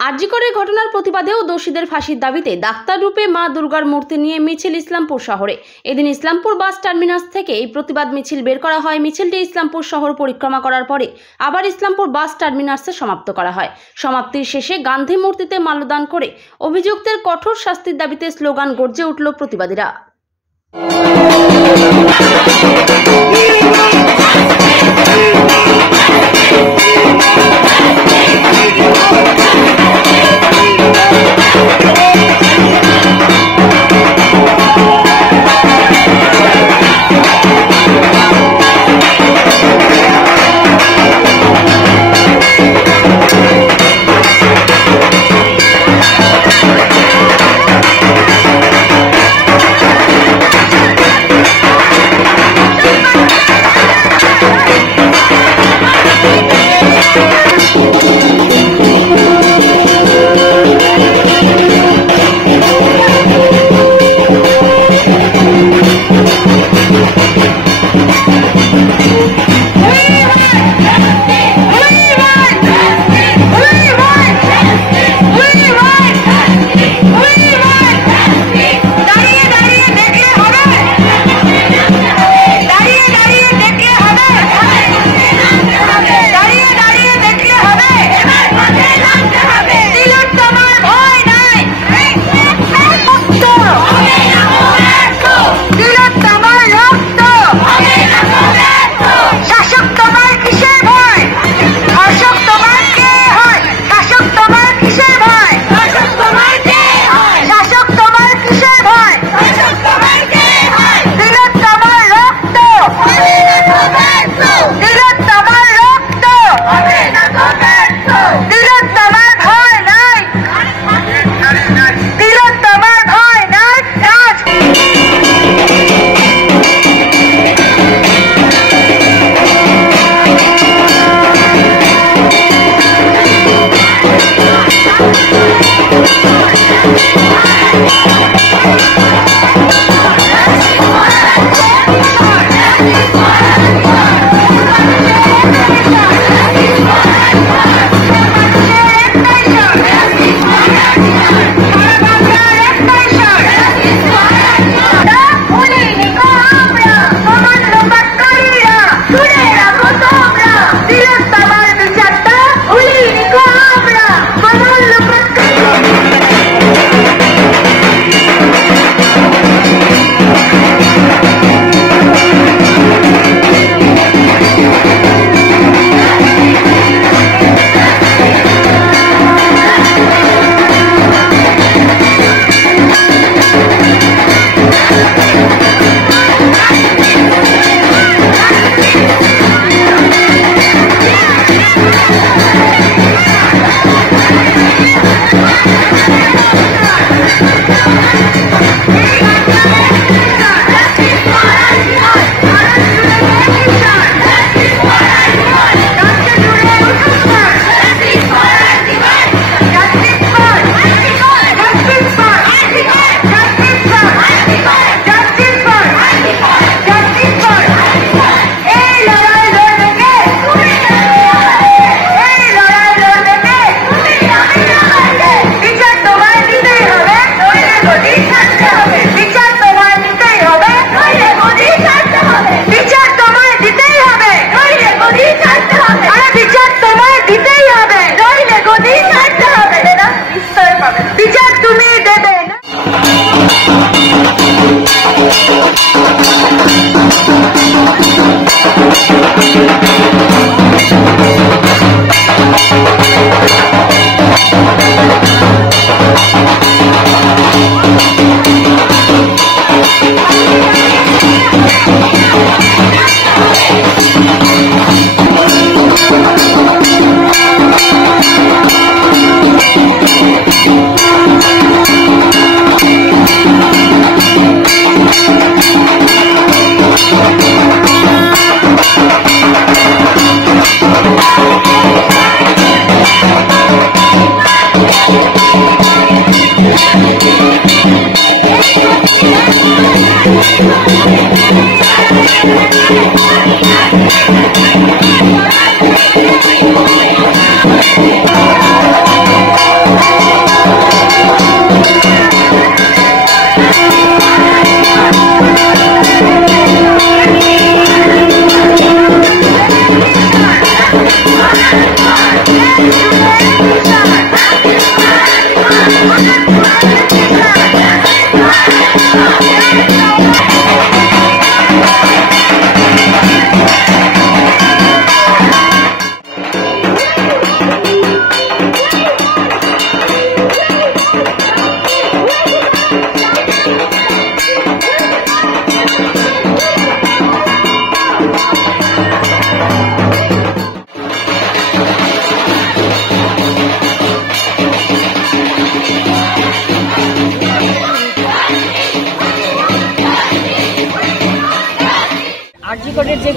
আরজিকরের ঘটনার প্রতিবাদে ও দোষীদের ফাঁসির দাবিতে ডাক্তার রূপে মা দুর্গার মূর্তি নিয়ে মিছিল ইসলামপুর শহরে। এদিন ইসলামপুর বাস টার্মিনাস থেকে এই প্রতিবাদ মিছিল বের করা হয়। মিছিলটি ইসলামপুর শহর পরিক্রমা করার পরে আবার ইসলামপুর বাস টার্মিনাসে সমাপ্ত করা হয়। সমাপ্তির শেষে গান্ধী মূর্তিতে মাল্যদান করে অভিযুক্তের কঠোর শাস্তির দাবিতে স্লোগান গর্জে উঠল প্রতিবাদীরা।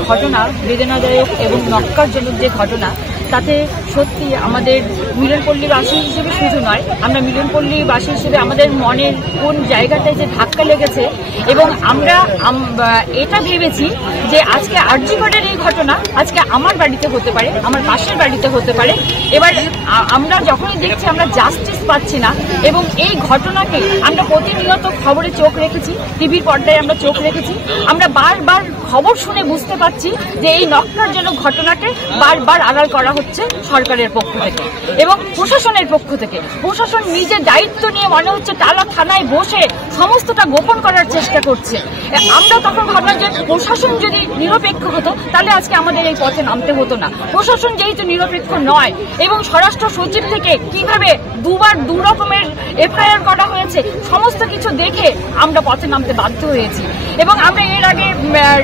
ঘটনা, বেদনাদায়ক এবং নক্কারজনক যে ঘটনা, তাতে সত্যি আমাদের মিলনপল্লীবাসী হিসেবে শুধু নয়, আমরা মিলনপল্লীবাসী হিসেবে আমাদের মনের কোন জায়গাটায় যে ধাক্কা লেগেছে, এবং আমরা এটা ভেবেছি যে আজকে আরজিকরের এই ঘটনা আজকে আমার বাড়িতে হতে পারে, আমার পাশের বাড়িতে হতে পারে। এবার আমরা যখনই দেখছি আমরা জাস্টিস পাচ্ছি না, এবং এই ঘটনাকে আমরা প্রতিনিয়ত খবরে চোখ রেখেছি, টিভির পর্দায় আমরা চোখ রেখেছি, আমরা বারবার খবর শুনে বুঝতে পারছি যে এই নক্কারজনক ঘটনাকে বারবার আড়াল করা হচ্ছে সরকারের পক্ষ থেকে এবং প্রশাসনের পক্ষ থেকে। প্রশাসন নিজের দায়িত্ব নিয়ে মনে হচ্ছে টালা থানায় বসে সমস্তটা গোপন করার চেষ্টা করছে। আমরা তখন ভাবলাম যে প্রশাসন যদি নিরপেক্ষ হতো তাহলে আজকে আমাদের এই পথে নামতে হতো না। প্রশাসন যেহেতু নিরপেক্ষ নয়, এবং স্বরাষ্ট্র সচিব থেকে কিভাবে দুবার দু রকমের এফআইআর করা হয়েছে, সমস্ত কিছু দেখে আমরা পথে নামতে বাধ্য হয়েছি। এবং আমরা এর আগে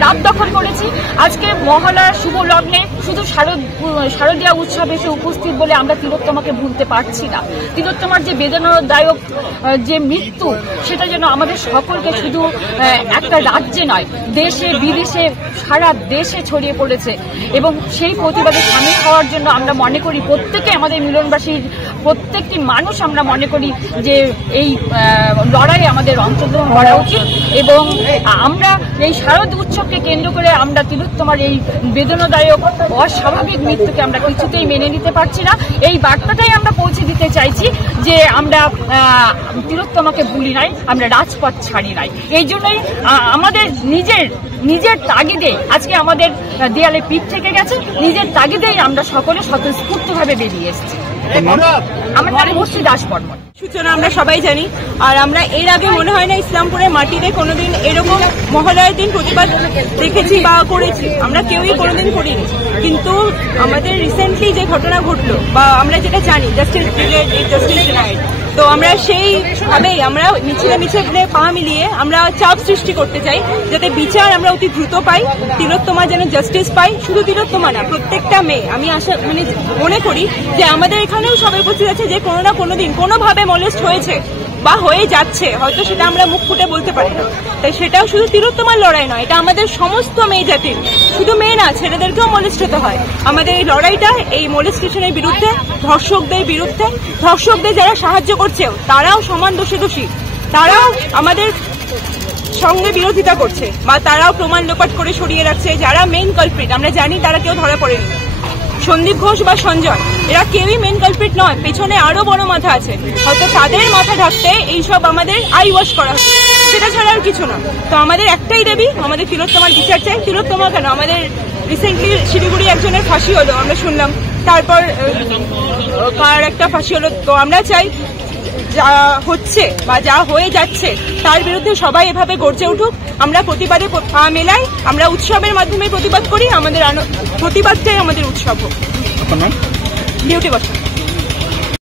রাত দখল করেছি। আজকে মহালয়ার শুভ লগ্নে শুধু শারদীয়া উৎসব এসে উপস্থিত বলে আমরা তিলোত্তমাকে ভুলতে পারছি না। তিলোত্তমার যে বেদনাদায়ক যে মৃত্যু, সেটা যেন আমাদের সকলকে শুধু একটা রাজ্যে নয়, দেশে বিদেশে সারা দেশে ছড়িয়ে পড়েছে। এবং সেই প্রতিবাদে সামিল হওয়ার জন্য আমরা মনে করি প্রত্যেকে, আমাদের মিলনবাসীর প্রত্যেকটি মানুষ আমরা মনে করি যে এই লড়াইয়ে আমাদের অংশগ্রহণ করা উচিত। এবং আমরা এই শারদ উৎসবকে কেন্দ্র করে আমরা তিলোত্তমার এই বেদনাদায়ক অস্বাভাবিক মৃত্যুকে আমরা কিছুতেই মেনে নিতে পারছি না। এই বার্তাটাই আমরা পৌঁছে দিতে চাইছি যে আমরা তিলোত্তমাকে ভুলি নাই, আমরা রাজপথ ছাড়ি নাই। এই জন্যই আমাদের নিজের তাগিদে আজকে আমাদের দেয়ালে পিঠ থেকে গেছে, নিজের তাগিদেই আমরা সকলে স্বতঃস্ফূর্তভাবে বেরিয়ে এসেছি। আমার নাম মুর্শি দাস বর্মন। সূচনা আমরা সবাই জানি, আর আমরা এর আগে মনে হয় না ইসলামপুরের মাটিতে কোনোদিন এরকম মহালয়ার দিন প্রতিবাদ দেখেছি বা করেছি, আমরা কেউই কোনোদিন করিনি। কিন্তু আমাদের রিসেন্টলি যে ঘটনা ঘটলো, বা আমরা যেটা জানি জাস্টিস ডিনাইড, তো আমরা সেইভাবেই আমরা মিছিলে পা মিলিয়ে আমরা চাপ সৃষ্টি করতে চাই যাতে বিচার আমরা অতি দ্রুত পাই, তিলোত্তমা যেন জাস্টিস পাই। শুধু তিলোত্তমা না, প্রত্যেকটা মেয়ে। আমি মনে করি যে আমাদের এখানেও সবাই উপস্থিত আছে যে কোনো না কোনো দিন কোনোভাবে মলেস্ট হয়েছে বা হয়ে যাচ্ছে, হয়তো সেটা আমরা মুখ ফুটে বলতে পারি না। তাই সেটাও শুধু তিলোত্তমার লড়াই নয়, এটা আমাদের সমস্ত মেয়ে জাতির, শুধু মেয়ে না, ছেলেদেরকেও মলেস্ট হতে হয়। আমাদের এই লড়াইটা এই মলেস্টেশনের বিরুদ্ধে, ধর্ষকদের বিরুদ্ধে, ধর্ষকদের যারা সাহায্য করছে তারাও সমান দোষী, তারাও আমাদের সঙ্গে বিরোধিতা করছে বা তারাও প্রমাণ লোপাট করে সরিয়ে রাখছে। যারা মেইন কালপ্রিট আমরা জানি তারা কেউ ধরা পড়েনি, সন্দীপ ঘোষ বা সঞ্জয়, এরা কেউই মেন কালপ্রিট নয়, পেছনে আরো বড় মাথা আছে। হয়তো তাদের মাথা ঢাকতে এইসব আমাদের আই ওয়াশ করা হচ্ছে, সেটা ছাড়া আর কিছু না। তো আমাদের একটাই দাবি, আমাদের তিলোত্তমার বিচার চাই। তিলোত্তমা কেন, আমাদের রিসেন্টলি শিলিগুড়ি একজনের ফাঁসি হলো, আমরা শুনলাম, তারপর কার একটা ফাঁসি হলো। তো আমরা চাই যা হচ্ছে বা যা হয়ে যাচ্ছে তার বিরুদ্ধে সবাই এভাবে গর্জে উঠুক। আমরা প্রতিবাদে পা মেলাই, আমরা উৎসবের মাধ্যমে প্রতিবাদ করি, আমাদের প্রতিবাদটাই আমাদের উৎসব হোক। বিউটি বসা।